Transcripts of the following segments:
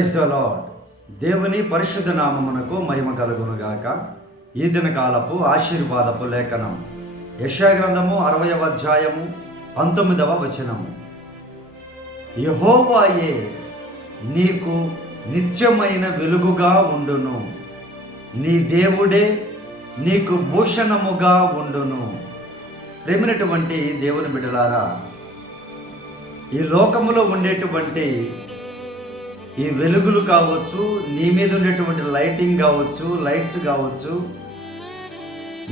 Praise the lord దేవుని పరిశుద్ధ నామమునకు మహిమ కలుగునుగాక. ఈ దిన కాలపు ఆశీర్వాదపు లేఖనం. యశాగ్రంథము అరవయవ అధ్యాయము పంతొమ్మిదవ వచనము. యహోవాయే నీకు నిత్యమైన వెలుగుగా ఉండును. నీ దేవుడే నీకు భూషణముగా ఉండును. ప్రేమినటువంటి దేవుని బిడ్డలారా ఈ లోకములో ఉండేటువంటి ఈ వెలుగులు కావచ్చు నీ మీద ఉండేటువంటి లైటింగ్ కావచ్చు లైట్స్ కావచ్చు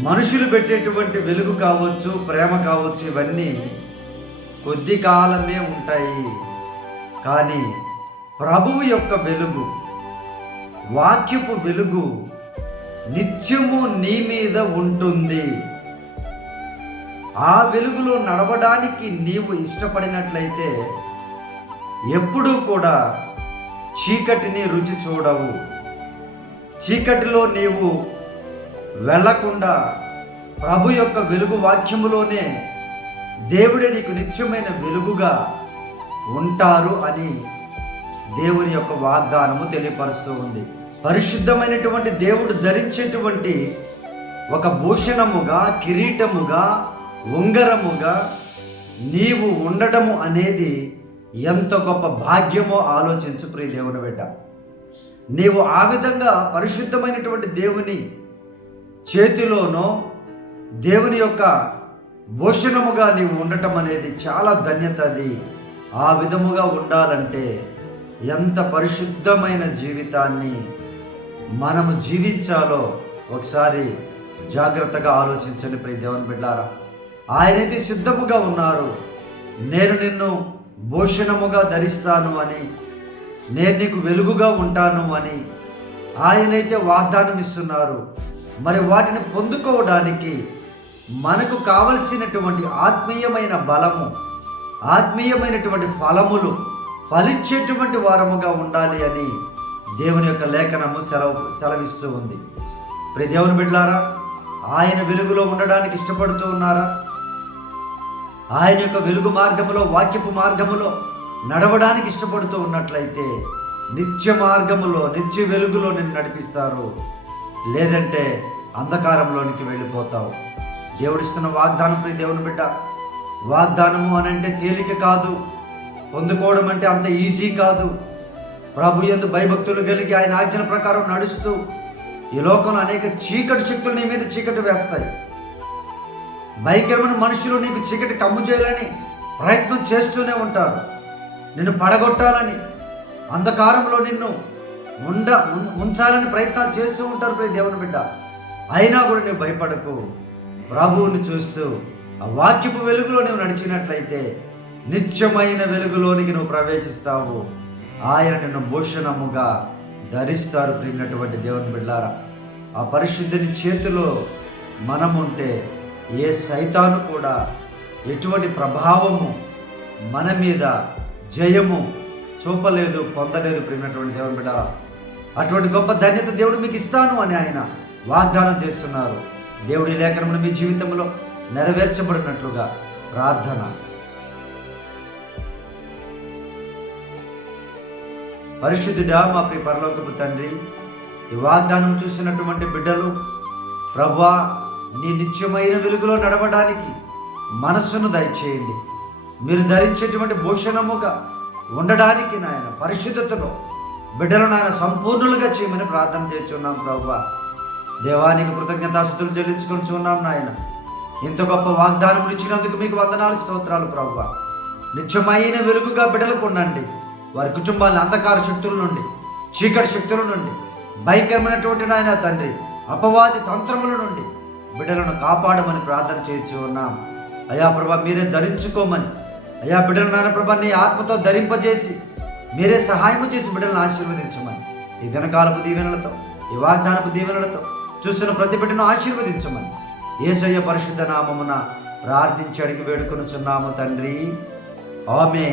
మనుషులు పెట్టేటువంటి వెలుగు కావచ్చు ప్రేమ కావచ్చు ఇవన్నీ కొద్ది కాలమే ఉంటాయి. కానీ ప్రభువు యొక్క వెలుగు వాక్యపు వెలుగు నిత్యము నీ మీద ఉంటుంది. ఆ వెలుగులో నడవడానికి నీవు ఇష్టపడినట్లయితే ఎప్పుడూ కూడా చీకటిని రుచి చూడవు. చీకటిలో నీవు వెళ్ళకుండా ప్రభు యొక్క వెలుగు వాక్యములోనే దేవుడే నీకు నిత్యమైన వెలుగుగా ఉంటారు అని దేవుని యొక్క వాగ్దానము తెలియపరుస్తూ ఉంది. పరిశుద్ధమైనటువంటి దేవుడు ధరించేటువంటి ఒక భూషణముగా కిరీటముగా ఉంగరముగా నీవు ఉండడము అనేది ఎంత గొప్ప భాగ్యమో ఆలోచించు ప్రియ దేవుని బిడ్డ. నీవు ఆ విధంగా పరిశుద్ధమైనటువంటి దేవుని చేతిలోనో దేవుని యొక్క భూషణముగా నీవు ఉండటం అనేది చాలా ధన్యత అది. ఆ విధముగా ఉండాలంటే ఎంత పరిశుద్ధమైన జీవితాన్ని మనము జీవించాలో ఒకసారి జాగ్రత్తగా ఆలోచించండి ప్రియ దేవుని బిడ్డారా. ఆయనైతే సిద్ధముగా ఉన్నారు. నేను నిన్ను భూషణముగా ధరిస్తాను అని నేను నీకు వెలుగుగా ఉంటాను అని ఆయనైతే వాగ్దానం ఇస్తున్నారు మరి వాటిని పొందుకోవడానికి మనకు కావలసినటువంటి ఆత్మీయమైన బలము ఆత్మీయమైనటువంటి ఫలములు ఫలించేటువంటి వారముగా ఉండాలి అని దేవుని యొక్క లేఖనము సెలవు సెలవిస్తూ ఉంది. ప్రతి దేవుని బిడ్డారా ఆయన వెలుగులో ఉండడానికి ఇష్టపడుతూ ఉన్నారా? ఆయన యొక్క వెలుగు మార్గములో వాక్యపు మార్గములో నడవడానికి ఇష్టపడుతూ ఉన్నట్లయితే నిత్య మార్గములో నిత్య వెలుగులో నిన్ను నడిపిస్తారు. లేదంటే అంధకారంలోనికి వెళ్ళిపోతావు. దేవుడిస్తున్న వాగ్దానం ప్రియ దేవుని బిడ్డ వాగ్దానము అని అంటే తేలిక కాదు పొందుకోవడం అంటే అంత ఈజీ కాదు. ప్రభు ఎందు భయభక్తులు కలిగి ఆయన ఆజ్ఞల ప్రకారం నడుస్తూ ఈ లోకంలో అనేక చీకటి శక్తులు నీ మీద చీకటి వేస్తాయి. భయంకరమైన మనుషులు నీకు చీకటి కమ్ము చేయాలని ప్రయత్నం చేస్తూనే ఉంటారు. నిన్ను పడగొట్టాలని అంధకారంలో నిన్ను ఉండ ఉం- ఉంచాలని ప్రయత్నాలు చేస్తూ ఉంటారు ప్రతి దేవుని బిడ్డ. అయినా కూడా నువ్వు భయపడకు. ప్రభువుని చూస్తూ ఆ వాక్యపు వెలుగులో నువ్వు నడిచినట్లయితే నిత్యమైన వెలుగులోనికి నువ్వు ప్రవేశిస్తావు. ఆయన నిన్ను భూషణముగా ధరిస్తారు ప్రిగినటువంటి దేవుని బిడ్డారా. ఆ పరిశుద్ధిని చేతిలో మనముంటే ఏ సైతాను కూడా ఎటువంటి ప్రభావము మన మీద జయము చూపలేదు పొందలేదు ప్రిగినటువంటి దేవుని బిడ్డ. అటువంటి గొప్ప ధన్యత దేవుడు మీకు ఇస్తాను అని ఆయన వాగ్దానం చేస్తున్నారు. దేవుడి లేఖనమును మీ జీవితంలో నెరవేర్చబడినట్లుగా ప్రార్థన. పరిశుద్ధుడా మా ప్రియ పరలోకపు తండ్రి ఈ వాగ్దానం చూసినటువంటి బిడ్డలు ప్రభా నీ నిత్యమైన వెలుగులో నడవడానికి మనస్సును దయచేయండి. మీరు ధరించేటువంటి భూషణముగా ఉండడానికి నాయన పరిశుద్ధతలో బిడ్డలు నాయన సంపూర్ణులుగా చేయమని ప్రార్థన చేస్తున్నాం ప్రభా దేవానికి కృతజ్ఞతాస్థుతులు చెల్లించుకొని ఉన్నాం నాయన. ఇంత గొప్ప వాగ్దానం ఇచ్చినందుకు మీకు వందనాలు స్తోత్రాలు ప్రభు నిత్యమైన వెలుగుగా బిడ్డలకు ఉండండి. వారి కుటుంబాలను అంధకార శక్తుల నుండి చీకటి శక్తుల నుండి భయంకరమైనటువంటి నాయన తండ్రి అపవాది తంత్రముల నుండి బిడ్డలను కాపాడమని ప్రార్థన చేయించి ఉన్నాం. అయా ప్రభా మీరే ధరించుకోమని. అయా బిడ్డలు నాన్న ప్రభా నీ ఆత్మతో ధరింపజేసి మీరే సహాయం చేసి బిడ్డలను ఆశీర్వదించమని. ఈ దినకాలపు దీవెనలతో ఈ వాగ్దానపు దీవెనలతో చూస్తున్న ప్రతి బిడ్డను ఆశీర్వదించమని. ఏసయ్య పరిశుద్ధ నామమున ప్రార్థించి అడిగి వేడుకొనుచున్నాము తండ్రి. ఆమె